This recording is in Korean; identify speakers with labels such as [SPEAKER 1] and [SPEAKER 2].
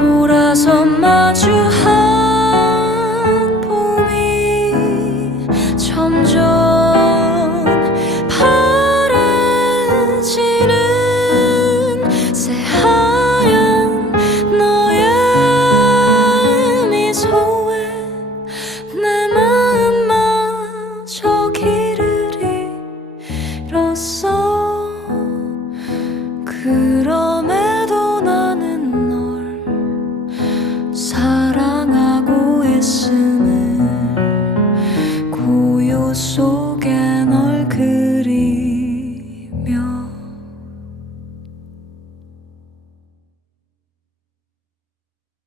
[SPEAKER 1] 돌아서 마주한 봄이 점점 파래지는 새하얀 너의 미소에 내 마음마저 길을 잃었어. 그럼 사